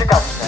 Ciekawe.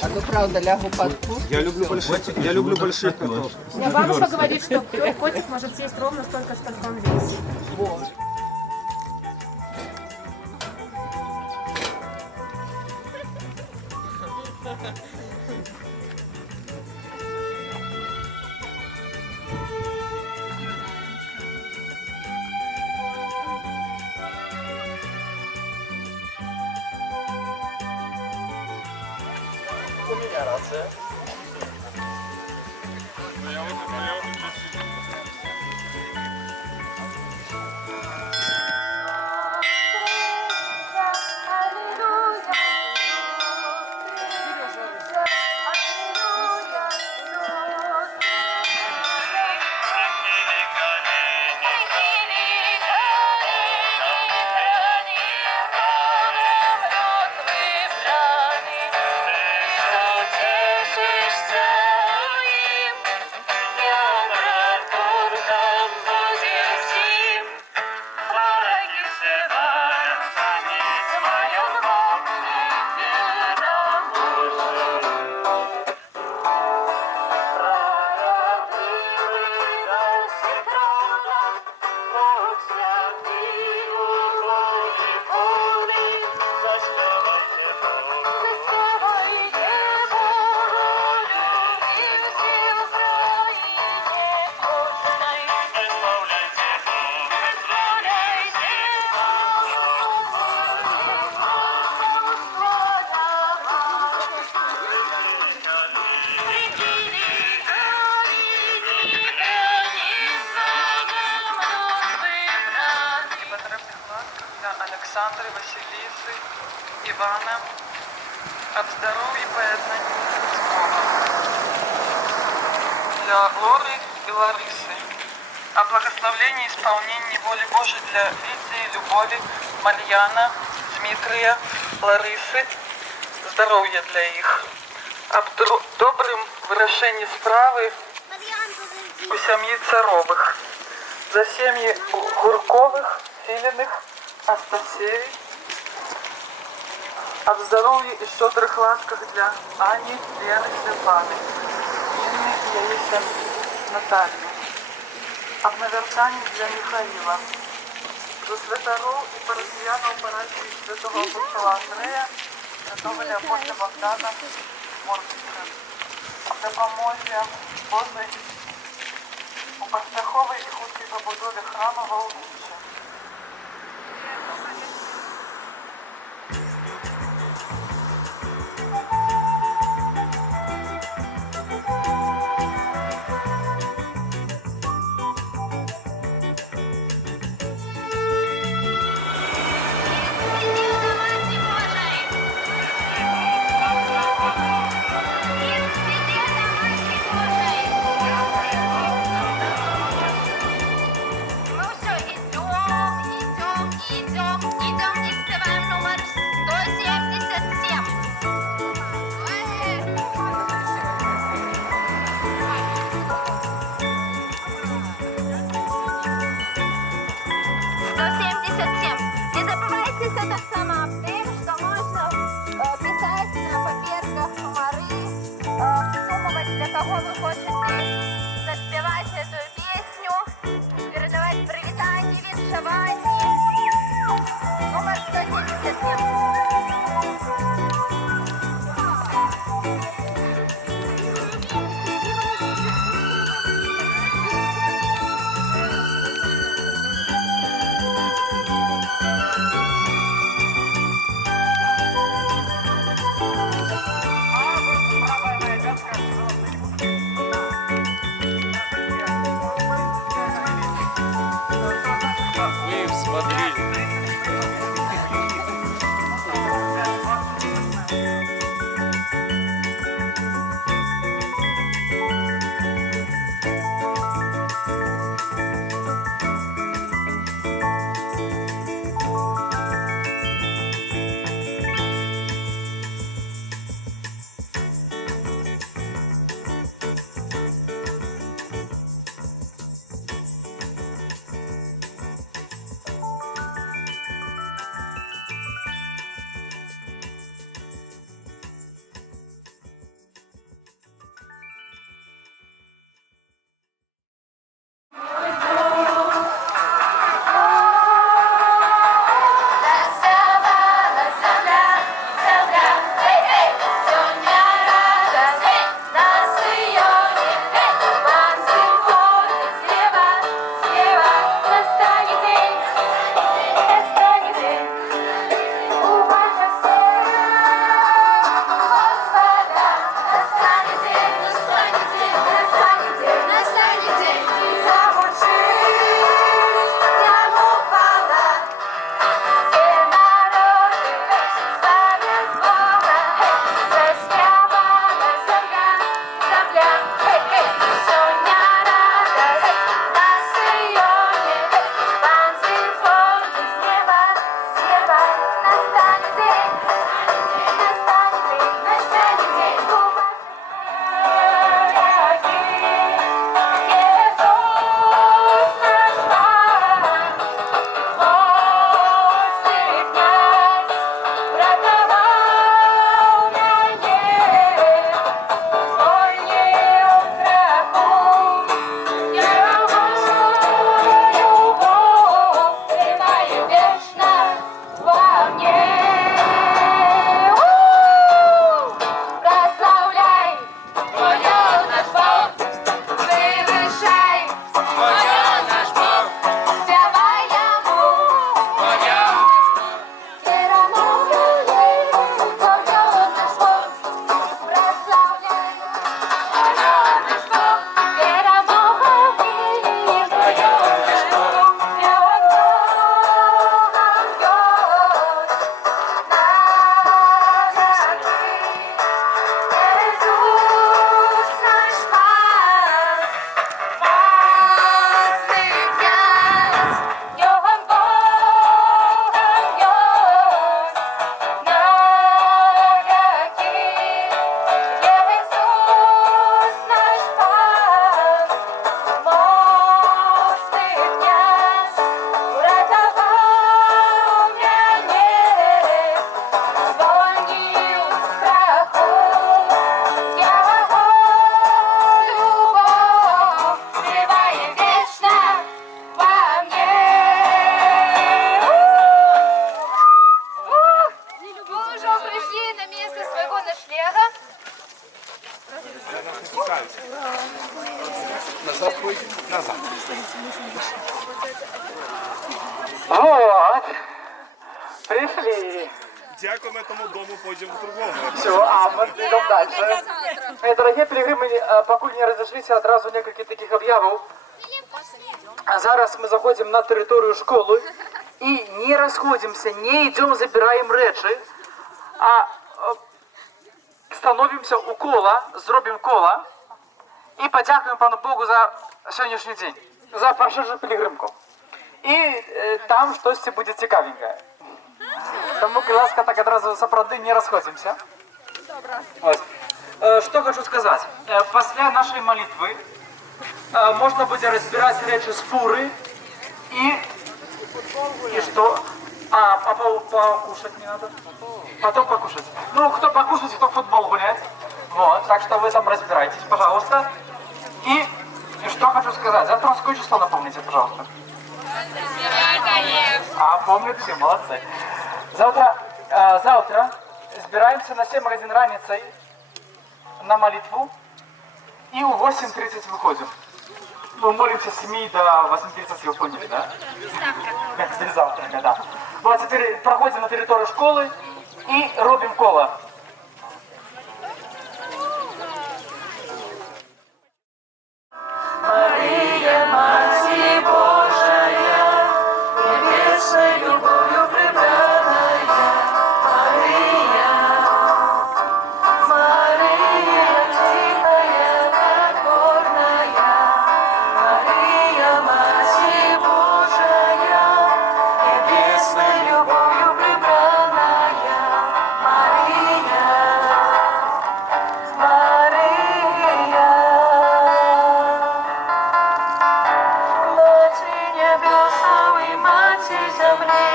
А то правда, лягу под куст. Я люблю больших котов. Бабушка говорит, что котик может съесть ровно столько, сколько он весит. У меня рация. Александры, Василисы, Ивана, от здоровья и познания с Богом. Для Лоры и Ларисы. О благословении и исполнении воли Божией для Лидии, Любови, Марьяна, Дмитрия, Ларисы. Здоровья для их. Об добрым вирашенні справи у сім'ї Царових. За сім'ї Гуркових, Филиных, Астасеевой, об здоровье и щедрых ласках для Ани, Лены, Степаны, Инны, Яиса, Натальи, об наверстании для Михаила, за святару и парасияну операції святого апостола Андрея, святого Леопольда Богдана, Мордича, об допомозі Божої у поспіховій і хуткій побудові храму Волнича. кого вы хотите заспевать эту песню, передавать привитание, віншування. Вы смотрели. Назад пойдем. Назад. Вот. Пришли. Дякуємо тому дому, потім в другому. Все, а мы идем дальше. Дорогие пилигримы, покуль не разошлися, одразу некалькі таких об'явів. Зараз ми заходимо на територію школи і не розходимося, не йдемо, забираємо речі, а становимося у кола, зробимо кола і подякуємо пану Богу за сьогоднішній день, за прошедшу пілігримку. І там щось буде цікавеньке. Тому, будь ласка, так одразу сапраўды не расходимся. Что хочу сказать. После нашей молитвы можно будет разбирать речи с фуры и что? Покушать не надо? Потом покушать. Ну, кто покушать, кто футбол гулять. Вот, так что вы там разбирайтесь, пожалуйста. И что хочу сказать. Завтра какое число напомните, пожалуйста. А, помнят все, молодцы. Завтра збираємося на 7 разів раніцей на молитву и у 8:30 выходим. Ну, молимся с 7 до 8:30, вы поняли, да? Без завтрака, да. Ну, а теперь проходим на территорию школы и робим коло. Мария, Матерь Божия, небесной любовью прибранная, Мария, Мария, тихая, покорная, Мария, Матерь Божия, небесной любовью прибранная, Мария, Мария. Мати небесов и мати земли,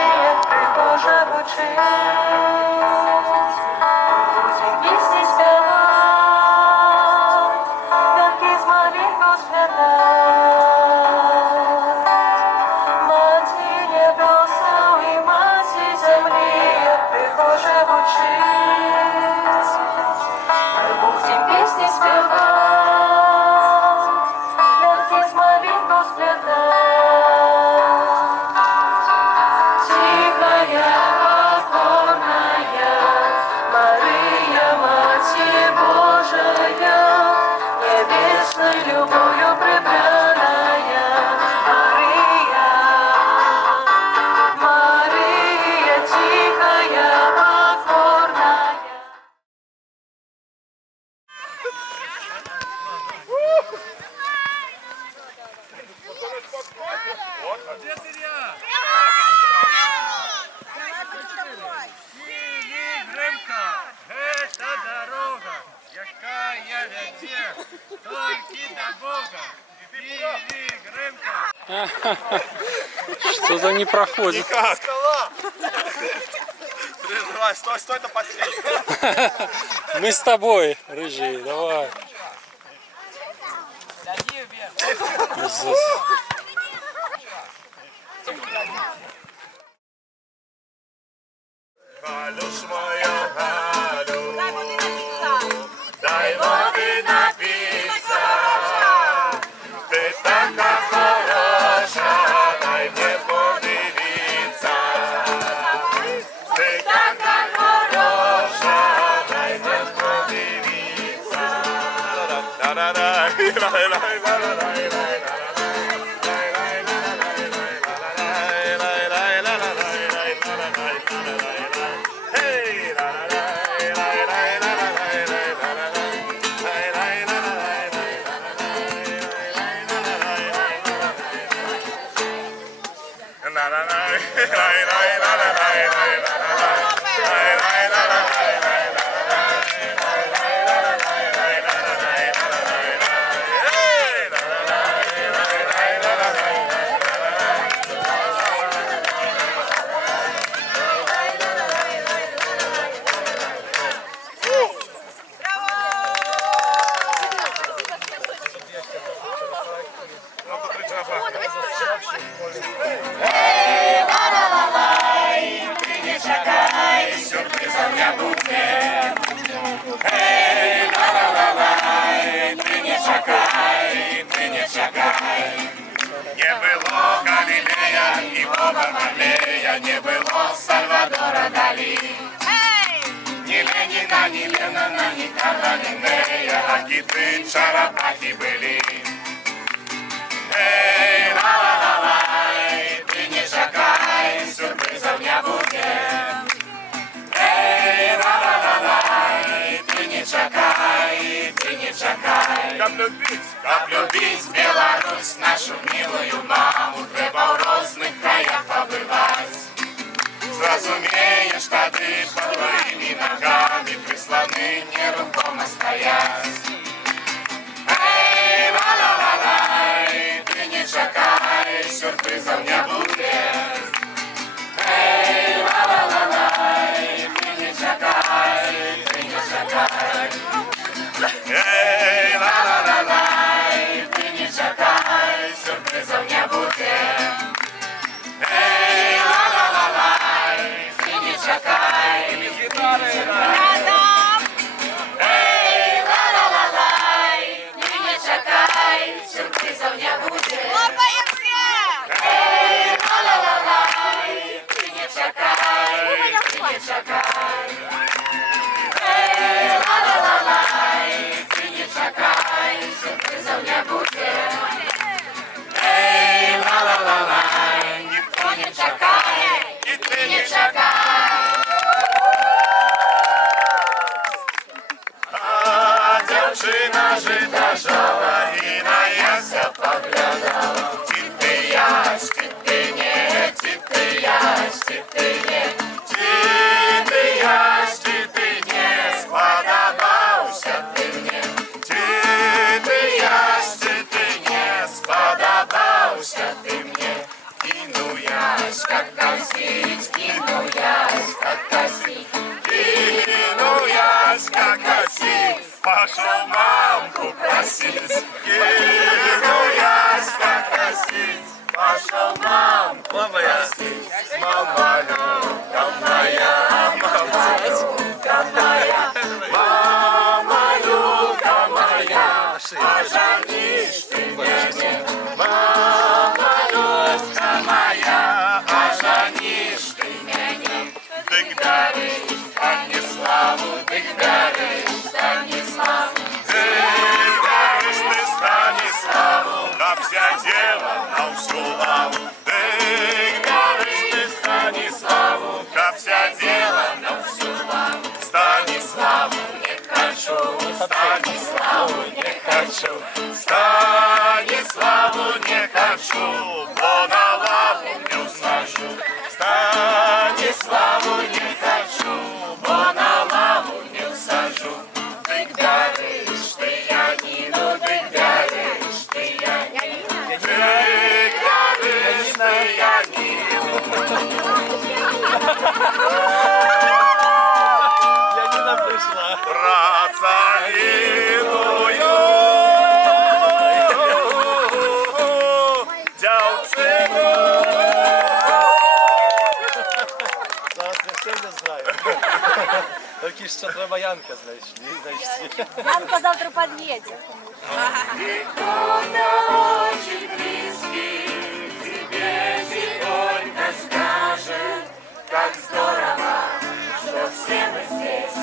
Боже учить, песни спевать, танки молитву святать. Мати небесов и мати земли, Боже учить, будем песни спевать, танки молитву святать. Тихая, покорная, Мария, Матерь Божия, небесной любовью прибранная, Мария, Мария, тихая, покорная. Пилигримка, это дорога, якая ведет только до Бога. Пилигримка. Что-то не проходит. Как? Давай, стой, это последний. Мы с тобой, рыжий, давай. Здесь. Галюш моя, Галю, дай воды напиться. Ты така хороша, дай мне подивиться. Ты така хороша, дай мне подивиться. Не было Галилея и Бога Марлея, не было Сальвадора Дали. Ни Ленина, ни Ленина, ни Карла Линнея, а киты Чарапахи были. Эй, ла-ла-ла-лай, ты не шагай, сюрпризов не будет. Эй, ла-ла-ла-лай, ты не шагай, ты не шагай. Как любить Беларусь, нашу милую маму, треба в розных краях побывать. Зразумеешь, тады под твоими ногами присланы нерухомо стоять. Эй, ла-ла-ла-лай, ты не чакай, сюрпризов не будет. Эй, ла-ла-ла-лай, ты не чакай, ты не чакай. Эй, ла-ла-ла-лай, ты не чакай, сюрпризов не будет. Эй, ла-ла-ла-лай, ты не чакай. поглядала. Чи ти ясь, чи ти не, чи ти ясь, чи ти не, чи ти ясь, чи ти не, сподобався ти мне. Чи ти ясь, чи ти не, сподобався ти мне. Кину ясь, как косить, кину ясь, как косить, кину ясь, как косить. Пошел мамку просить, кину ясь, как косить. Пошел мамку просить. Мама Люка моя, мама Люка моя, мама Люка моя, поженишь ты меня. Мама Люка моя, поженишь ты меня. Дык даришь Станиславу, дык даришь Станиславу, дык даришь ты Станиславу, как вся дева на всю лаву. Дык даришь ты Станиславу, как вся дева на всю лаву. Станиславу не хочу, Станиславу не хочу, Станиславу не хочу, бо на лаву не усажу. Станиславу не хочу, бо на лаву не усажу. Дык даришь ты Янину, дык даришь ты Янину, дык даришь ты Янину. Янина прийшла. Працаліную дівчину. Зараз весілля зграю. Тільки що треба Янка знайти. Янка завтра подъедет. Кто-то очень близкий тебе тихонько скажет, как здорово, что все мы здесь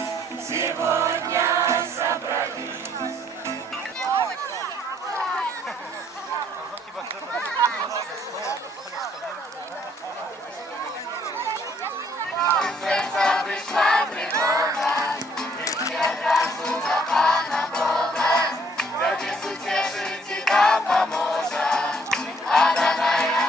сегодня собрались. Сердца пришла тревога, и одразу на Пана Бога, да без утешить и да поможет. Адоная.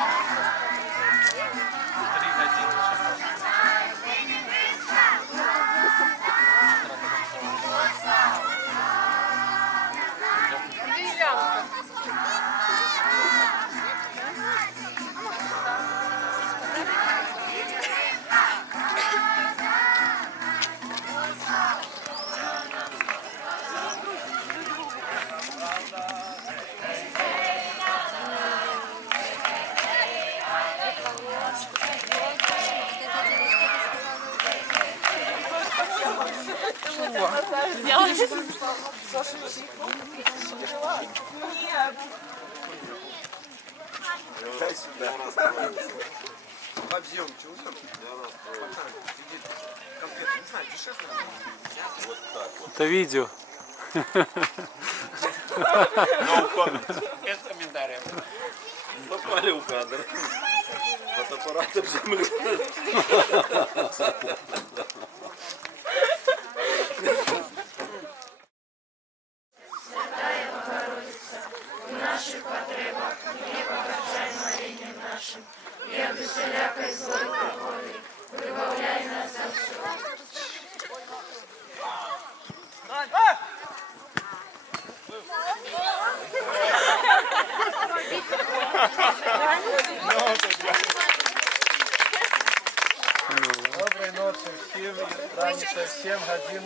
Это видео. Без комментариев. Попали в кадр. Фотоаппараты земли. Наших потребах не погоршай молением нашим, и от всякой злой приходи, выбавляй нас за все. Доброй ночи всем. Раніше 7 годин.